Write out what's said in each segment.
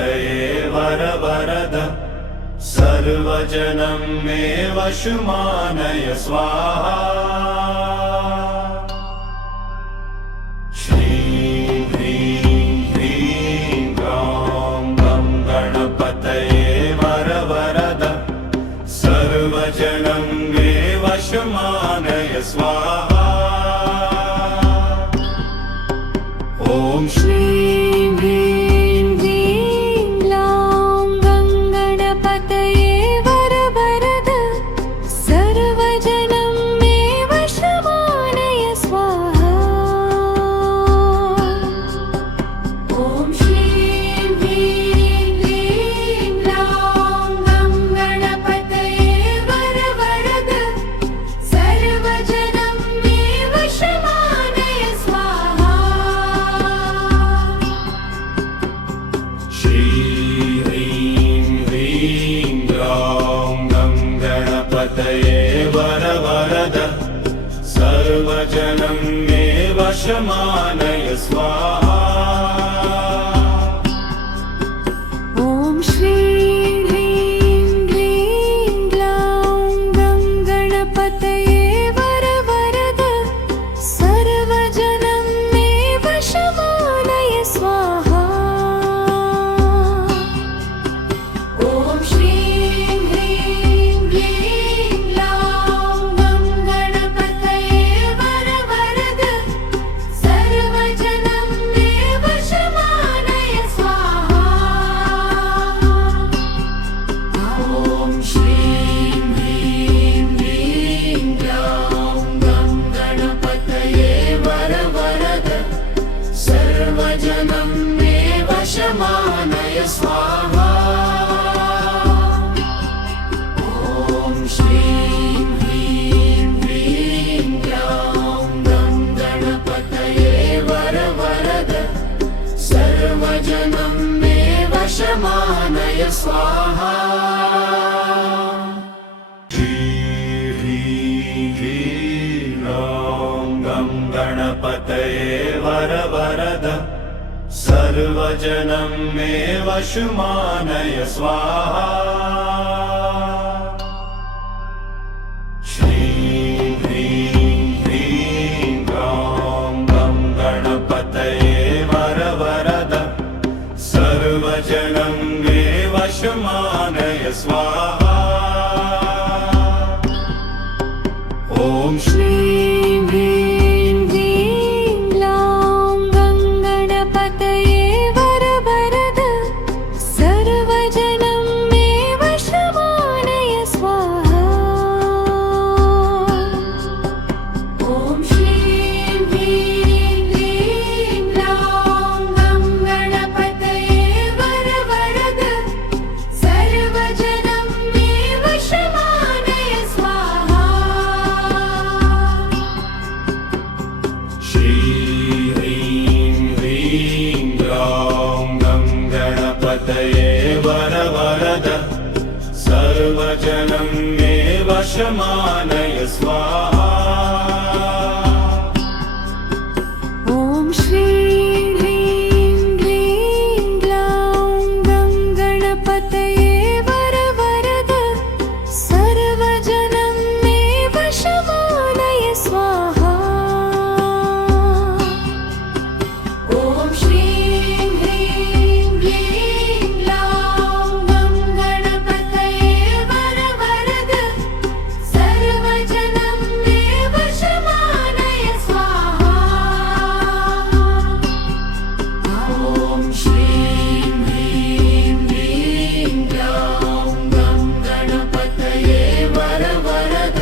गणपतये वर वरद सर्वजनं मे वशमानय स्वाहा। श्रीं ह्रीं ह्रीं ग्रौं गं गणपतये वर वरद सर्वजनं मे वशमानय स्वाहा। ॐ श्रीं ह्रीं ह्रीं ग्लौं गं गणपतये वर वरद सर्वजनं मे वशमानय स्वाहा। ॐ श्रीं ह्रीं ह्रीं ग्लौं गं गणपतये वर वरद सर्वजनं मे वशमानय स्वाहा। श्रीं ह्रीं ह्रीं ग्लौं गं गणपतये वर वरद सर्वजनं मे वशमानय स्वाहा। ॐ श्रीं ह्रीं ह्रीं ग्लौं गं गणपतये वर वरद सर्वजनं मे वशमानय स्वाहा। ॐ श्रीं ह्रीं ह्रीं ग्लौं गं गणपतये वर वरद सर्वजनं मे वशमानय स्वाहा। ॐ श्रीं ह्रीं ह्रीं ग्लौं गं गणपतये वर वरद सर्वजनं मे वशमानय स्वाहा। ॐ श्रीं ह्रीं ह्रीं ग्लौं गं गणपतये वर वरद सर्वजनं मे वशमानय स्वाहा। श्रीं ह्रीं ह्रीं ग्लौं गं गणपतये वर वरद सर्वजनं मे वशमानय स्वाहा। श्रीं ह्रीं ह्रीं ग्लौं गं गणपतये वर वरद सर्वजनं मे वशमानय स्वाहा। ॐ श्रीं ह्रीं ह्रीं ग्लौं गं गणपतये वर वरद सर्वजनं मे वशमानय स्वाहा। ॐ श्रीं ह्रीं ह्रीं ग्लौं गं गणपतये वर वरद सर्वजनं मे वशमानय स्वाहा। श्रीं ह्रीं ह्रीं ग्लौं गं गणपतये वर वरद सर्वजनं मे वशमानय स्वाहा। ॐ श्रीं ह्रीं ह्रीं ग्लौं गं गणपतये वर वरद सर्वजनं मे वशमानय स्वाहा। ॐ श्रीं ह्रीं ह्रीं ग्लौं गं गणपतये वर वरद सर्वजनं मे वशमानय स्वाहा। ॐ श्रीं ह्रीं ह्रीं ग्लौं गं गणपतये वर वरद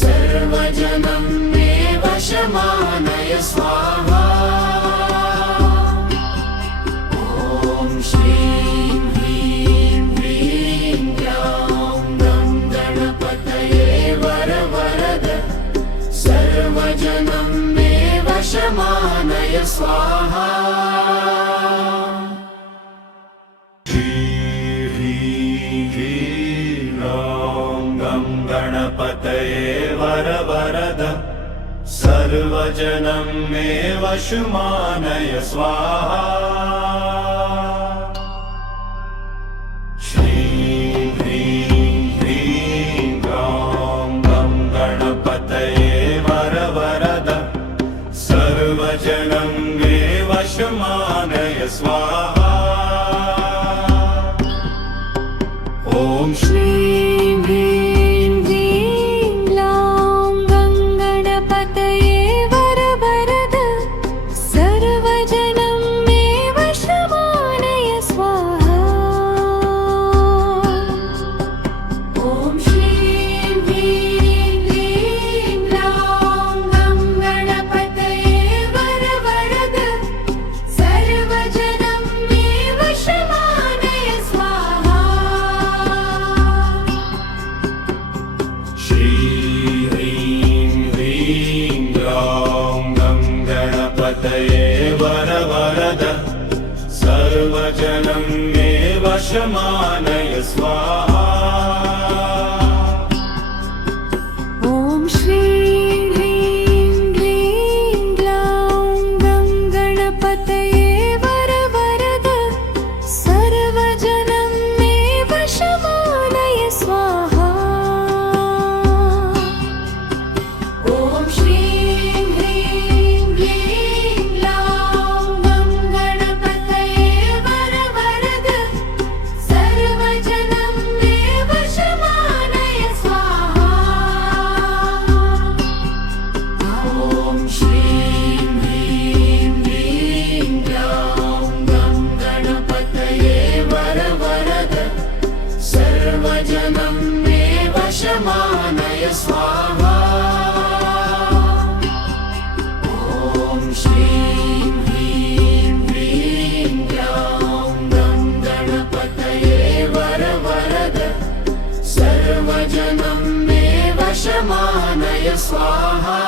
सर्वजनं मे वशमानय स्वाहा। ॐ श्रीं ह्रीं ह्रीं ग्लौं गं गणपतये वर वरद सर्वजनं मे वशमानय स्वाहा। श्रीं ह्रीं ह्रीं ग्लौं गं गणपतये वर वरद सर्वजनं मे वशमानय स्वाहा। स्वाहा ॐ श्रीं ह्रीं क्लीं ग्लौं गङ्गणपतये वरवरद सर्वजनं मे वशमानय स्वाहा ॐ श्रीं ह्रीं क्लीं ग्लौं गङ्गणपतये वरवरद सर्वजनं मे वशमानय स्वाहा श्री ह्रीं ह्रीं ग्लौं गं गणपतये वरवरद सर्वजनं मे वशमानय स्वाहा ॐ श्रीं ह्रीं क्लीं ग्लौं गङ्गणपतये वरवरद सर्वजनं मे वशमानय स्वाहा ॐ श्रीं ह्रीं क्लीं ग्लौं गङ्गणपतये वरवरद सर्वजनं मे वशमानय स्वाहा ॐ श्रीं ह्रीं क्लीं ग्लौं गङ्गणपतये वरवरद सर्वजनं मे वशमानय स्वाहा ॐ श्रीं ह्रीं क्लीं ग्लौं गङ्गणपतये वरवरद सर्वजनं मे वशमानय स्वाहा